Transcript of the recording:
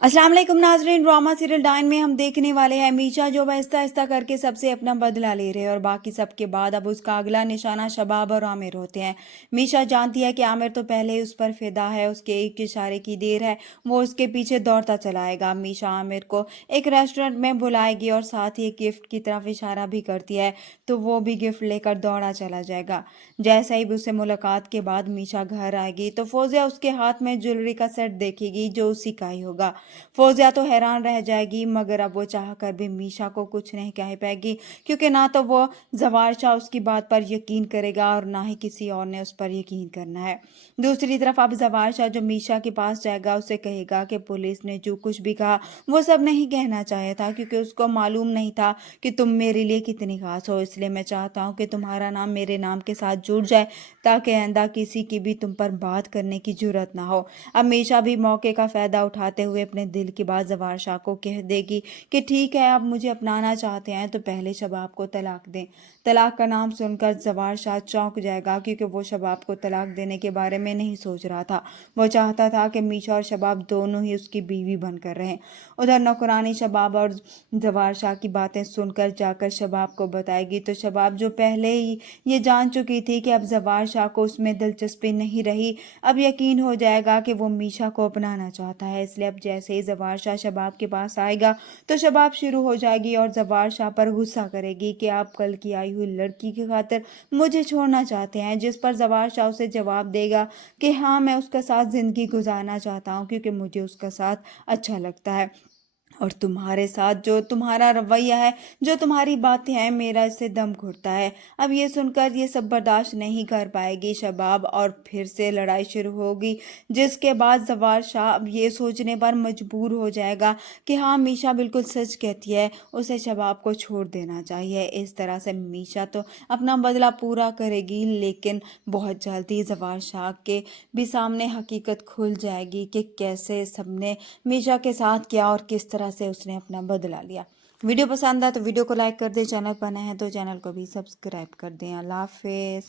अस्सलाम वालेकुम नाजरीन। ड्रामा सीरियल डाइन में हम देखने वाले हैं मीशा जो आहिस्ता आहिस्ता करके सबसे अपना बदला ले रहे हैं और बाकी सबके बाद अब उसका अगला निशाना शबाब और आमिर होते हैं। मीशा जानती है कि आमिर तो पहले ही उस पर फिदा है, उसके एक इशारे की देर है, वो उसके पीछे दौड़ता चलाएगा। मीशा आमिर को एक रेस्टोरेंट में बुलाएगी और साथ ही एक गिफ्ट की तरफ इशारा भी करती है तो वो भी गिफ्ट लेकर दौड़ा चला जाएगा। जैसे ही उससे मुलाकात के बाद मीशा घर आएगी तो फौजिया उसके हाथ में ज्वेलरी का सेट देखेगी जो उसी का ही होगा। फौजिया तो हैरान रह जाएगी मगर अब वो चाह कर भी मीशा को कुछ नहीं कह पाएगी क्योंकि ना तो वो जवार शाह उसकी बात पर यकीन करेगा और ना ही किसी और ने उस पर यकीन करना है। दूसरी तरफ अब जवार शाह जो मीशा के पास जाएगा उसे कहेगा कि पुलिस ने जो कुछ भी कहा वो सब नहीं कहना चाहा था क्योंकि उसको मालूम नहीं था कि तुम मेरे लिए कितनी खास हो, इसलिए मैं चाहता हूँ कि तुम्हारा नाम मेरे नाम के साथ जुड़ जाए ताकि आइंदा किसी की भी तुम पर बात करने की जरूरत ना हो। अब मीशा भी मौके का फ़ायदा उठाते हुए अपने दिल की बात जवार शाह को कह देगी कि ठीक है, आप मुझे अपनाना चाहते हैं तो पहले शबाब को तलाक दें। तलाक का नाम सुनकर जवार शाह चौंक जाएगा क्योंकि वो शबाब को तलाक देने के बारे में नहीं सोच रहा था। वो चाहता था कि मीशा और शबाब दोनों ही उसकी बीवी बनकर रहें। उधर नौकरानी शबाब और जवार शाह की बातें सुनकर जाकर शबाब को बताएगी तो शबाब जो पहले ही ये जान चुकी थी कि अब जवार शाह को उसमें दिलचस्पी नहीं रही, अब यकीन हो जाएगा कि वो मीशा को अपनाना चाहता है। इसलिए अब जैसे ही जवार शाह शबाब के पास आएगा तो शबाब शुरू हो जाएगी और जवार शाह पर गुस्सा करेगी कि आप कल की आई हुई लड़की की खातिर मुझे छोड़ना चाहते हैं, जिस पर जवार शाह उसे जवाब देगा कि हाँ, मैं उसके साथ ज़िंदगी गुजारना चाहता हूँ क्योंकि मुझे उसका साथ अच्छा लगता है और तुम्हारे साथ जो तुम्हारा रवैया है, जो तुम्हारी बातें हैं, मेरा इससे दम घुटता है। अब ये सुनकर ये सब बर्दाश्त नहीं कर पाएगी शबाब और फिर से लड़ाई शुरू होगी, जिसके बाद जवार शाह अब ये सोचने पर मजबूर हो जाएगा कि हाँ, मीशा बिल्कुल सच कहती है, उसे शबाब को छोड़ देना चाहिए। इस तरह से मीशा तो अपना बदला पूरा करेगी लेकिन बहुत जल्दी जवार शाह के भी सामने हकीकत खुल जाएगी कि कैसे सबने मीशा के साथ किया और किस तरह से उसने अपना बदला लिया। वीडियो पसंद आया तो वीडियो को लाइक कर दें, चैनल पर नए हैं तो चैनल को भी सब्सक्राइब कर दें। अल्लाह हाफिज़।